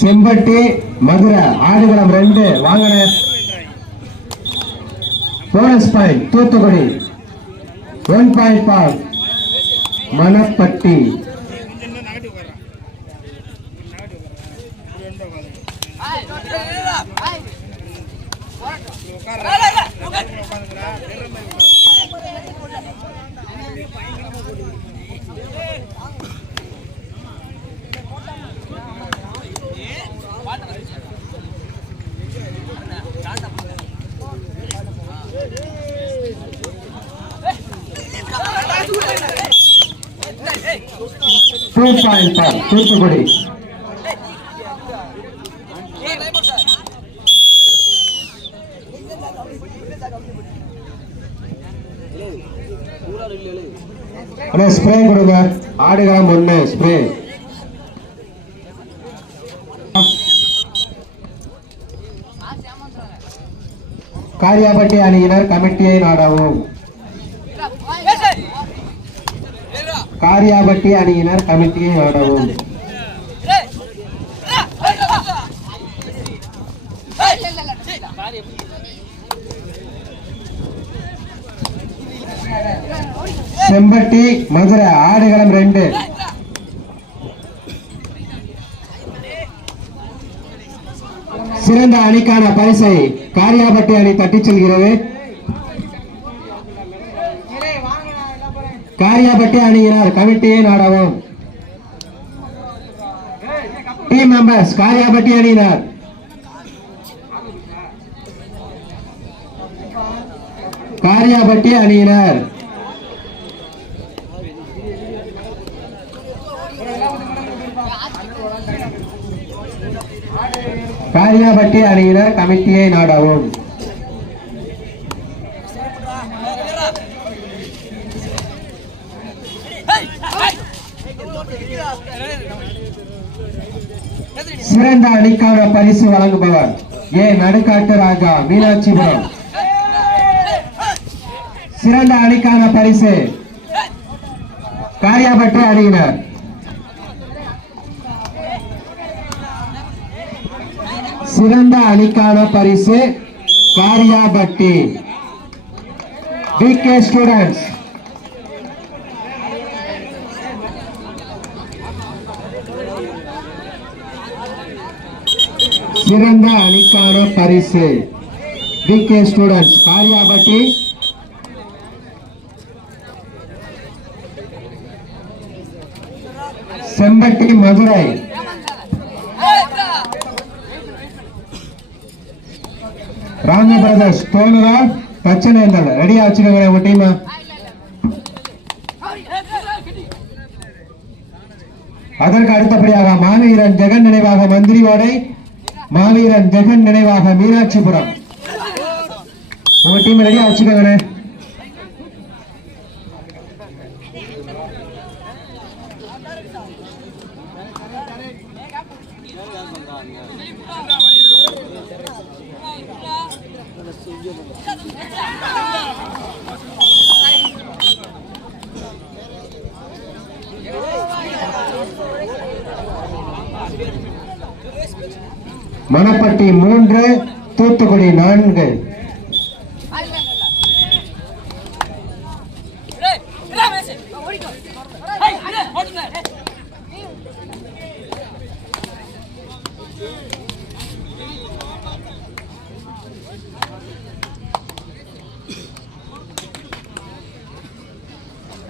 செம்பட்டி மதுரை ஆடுகளம் ரெண்டு வாங்கின bonus point Thoothukudi. One point பால் மணப்பட்டி. டூ பாயிண்ட் பால் தூத்துக்குடி. ஸ்ப்ரே கொடுங்க. ஆடுகளம் ஒண்ணு ஸ்ப்ரே. காரியாபட்டி அணியினர் கமிட்டியை நாடவும். காரியாபட்டி அணியினர் கமிட்டியை நாடவும். செம்பட்டி மதுரை ஆடுகளம் ரெண்டு. சிறந்த அணிக்கான பரிசை காரியாபட்டி அணி தட்டிச் செல்கிறது. காரியாபட்டி அணியினர் கமிட்டியை நாடவும். டீம் மெம்பர்ஸ் காரியாபட்டி அணியினர். காரியாபட்டி அணியினர். காரியாபட்டி அணியினர் கமிட்டியை நாடவும். சிறந்த அணிக்கான பரிசு வழங்குபவர் ஏ. நடுக்காட்டு ராஜா மீனாட்சிபுரம். சிறந்த அணிக்கான பரிசு காரியாபட்டி அணியினர் சிறந்த அணிக்கான பரிசு காரியாபட்டி கே ஸ்டூடெண்ட்ஸ் சிறந்த அணிக்கான பரிசு K students Kariyapatti Sempatti Madurai Rama brothers தோணுதா? பிரச்சனை இல்லை. ரெடியா வச்சுக்கோங்க உங்க டீம் அதற்கு அடுத்தபடியாக மாவீரன் ஜெகன் நினைவாக மந்திரிவாடை மாவீரன் ஜெகன் நினைவாக மீனாட்சிபுரம். உங்க டீம் ரெடியா வச்சுக்கோங்க மணப்பட்டி மூன்று தூத்துக்குடி நான்கு.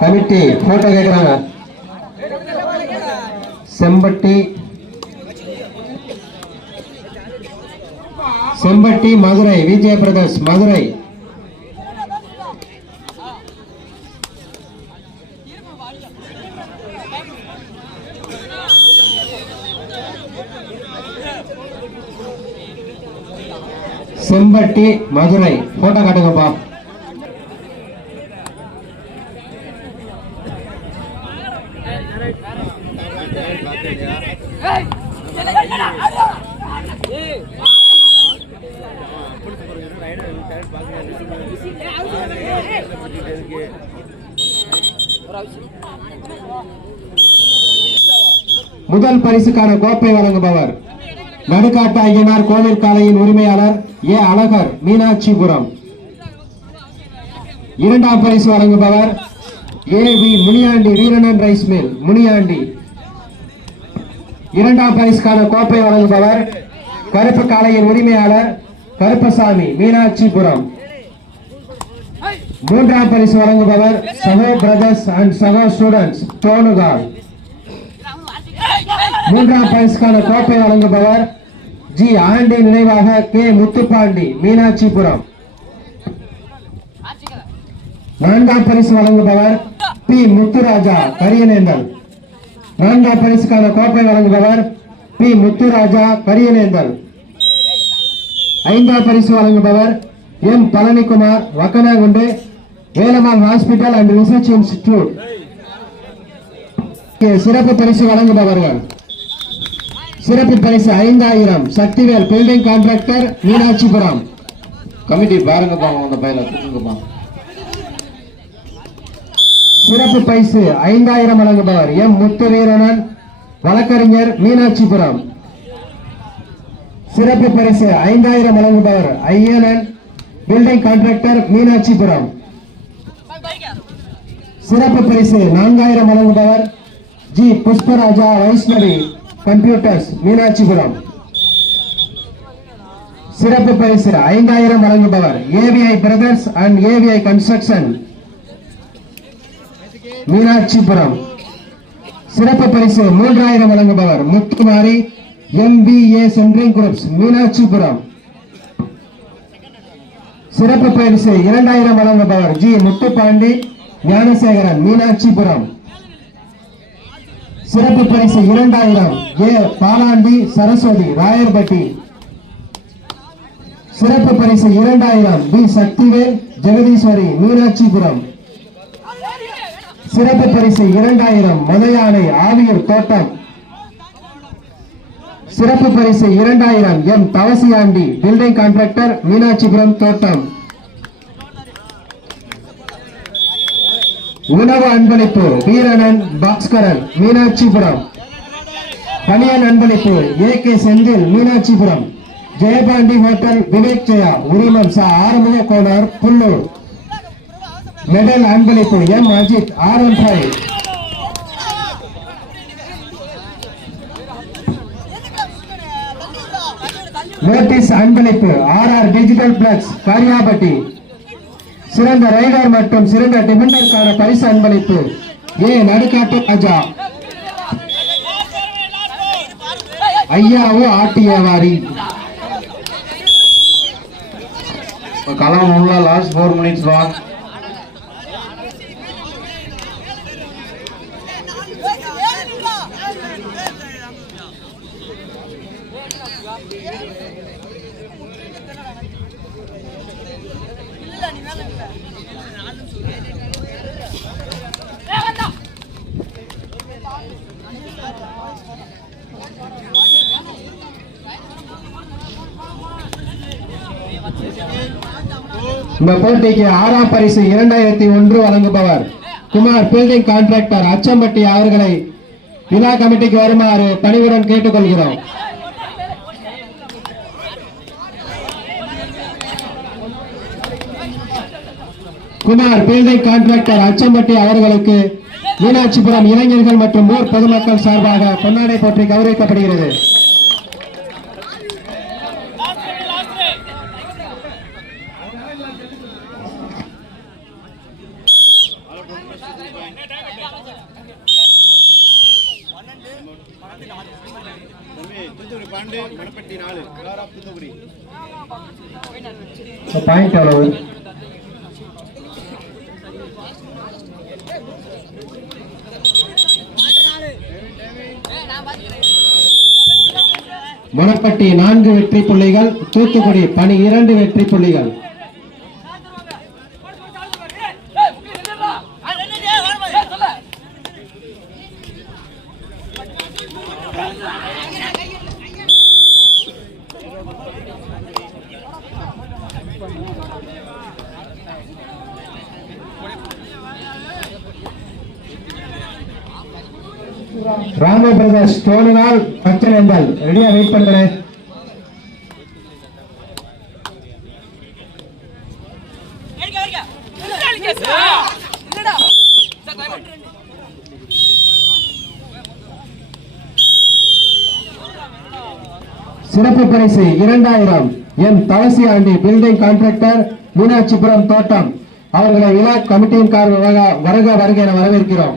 கமிட்டி போட்டோ கேட்குறாங்க செம்பட்டி. செம்பட்டி மதுரை விஜய பிரதர்ஸ் மதுரை. செம்பட்டி மதுரை. போட்டோ காட்டுங்கப்பா. முதல் பரிசுக்கான கோப்பை வழங்குபவர் நடுக்காட்டு ஐயனார் கோவில் காலையின் உரிமையாளர் ஏ அழகர் மீனாட்சிபுரம். இரண்டாம் பரிசு வழங்குபவர் A V Muniyandi Veeranan rice mill Muniyandi. இரண்டாம் பரிசுக்கான கோப்பை வழங்குபவர் கருப்பு காளையின் உரிமையாளர் கருப்பசாமி மீனாட்சிபுரம் மூன்றாம் பரிசு வழங்குபவர் சகோ பிரதர்ஸ் அண்ட் சகோ ஸ்டூடெண்ட்ஸ் தோணுகால் மூன்றாம் பரிசுக்கான கோப்பை வழங்குபவர் ஜி ஆண்டி நினைவாக கே முத்துப்பாண்டி மீனாட்சிபுரம் நான்காம் பரிசு வழங்குபவர் பி முத்துராஜா கரியநேந்தல் நான்காம் பரிசுக்கான கோப்பை வழங்குபவர் பி முத்துராஜா கரியநேந்தல் ஐந்தாம் பரிசு வழங்குபவர் M Palanikumar Vakkanagundu Velammal hospital and research institute. சிறப்பு பரிசு வழங்குபவர்கள். சிறப்பு பரிசு ஐந்தாயிரம். Sakthivel building contractor Meenakshipuram. Committee பாருங்கப்பா அந்த பையில தூக்குங்கப்பா சிறப்பு பரிசு ஐந்தாயிரம் வழங்குபவர் எம் முத்துவீரனன் வழக்கறிஞர் மீனாட்சிபுரம். சிறப்பு பரிசு ஐந்தாயிரம் வழங்குபவர் ஐயனன் பில்டிங் கான்ட்ராக்டர் மீனாட்சிபுரம். சிறப்பு பரிசு நான்காயிரம் வழங்குபவர் ஜி புஷ்பராஜா வைஷ்ணவி கம்ப்யூட்டர்ஸ் மீனாட்சிபுரம். சிறப்பு பரிசு ஐந்தாயிரம் வழங்குபவர் AVI brothers and AVI construction Meenakshipuram. சிறப்பு பரிசு மூன்றாயிரம் வழங்குபவர் Muthumari MBA centring groups Meenakshipuram சிறப்பு பரிசு இரண்டாயிரம் வழங்குபவர் ஜி முத்துப்பாண்டி ஞானசேகரன் மீனாட்சிபுரம். சிறப்பு பரிசு இரண்டாயிரம் ஏ பாலாண்டி சரஸ்வதி ராயர்பட்டி. சிறப்பு பரிசு இரண்டாயிரம் பி சக்திவேல் ஜெகதீஸ்வரி மீனாட்சிபுரம். சிறப்பு பரிசு இரண்டாயிரம் மதையானை ஆவியூர் தோட்டம். சிறப்பு பரிசு இரண்டாயிரம் M Thavasiyandi building contractor Meenakshipuram தோட்டம். உணவு அன்பளிப்பு வீரணன் பாஸ்கரன் மீனாட்சிபுரம். பணியன் அன்பளிப்பு A K Senthil Meenakshipuram. Jeyapandi hotel Vivek Jaya உரிமம் சா ஆறுமுக கோனார் புல்லூர். மெடல் அன்பளிப்பு M. Ajith R. One five notice அன்பளிப்பு R R digital flex Kariyapatti. சிறந்த ரைடர் மற்றும் சிறந்த டிபெண்டருக்கான பரிசு அன்பளிப்பு. ஏ நடுக்காட்டு ராஜா. ஐயாவு ஆட்டியவாரி கலாம் லாஸ்ட் ஃபோர் மினிட்ஸ் வா இந்த போட்டிக்கு ஆறாம் பரிசு இரண்டாயிரத்தி ஒன்று வழங்குபவர் குமார் பில்டிங் கான்ட்ராக்டர் அச்சம்பட்டி அவர்களை விழா கமிட்டிக்கு வருமாறு பணிவுடன் கேட்டுக்கொள்கிறோம். குமார் பில்டிங் கான்ட்ராக்டர் அச்சம்பட்டி அவர்களுக்கு மீனாட்சிபுரம் இளைஞர்கள் மற்றும் ஊர் பொதுமக்கள் சார்பாக பொன்னாடை போற்றி கௌரவிக்கப்படுகிறது. பாயிண்ட் எவ்வளவு மணப்பட்டி நான்கு வெற்றி புள்ளிகள் தூத்துக்குடி பணி இரண்டு வெற்றி புள்ளிகள். ராம பிரதர் தோணுனால் பச்சை என்றால் ரெடியா வெயிட் பண்ணுறேன் சிறப்பு பரிசு இரண்டாயிரம். எம் தவசி ஆண்டி பில்டிங் கான்ட்ராக்டர் மீனாட்சிபுரம் தோட்டம். அவர்களை விழா கமிட்டியின் காரணமாக வருக வருக என வரவேற்கிறோம்.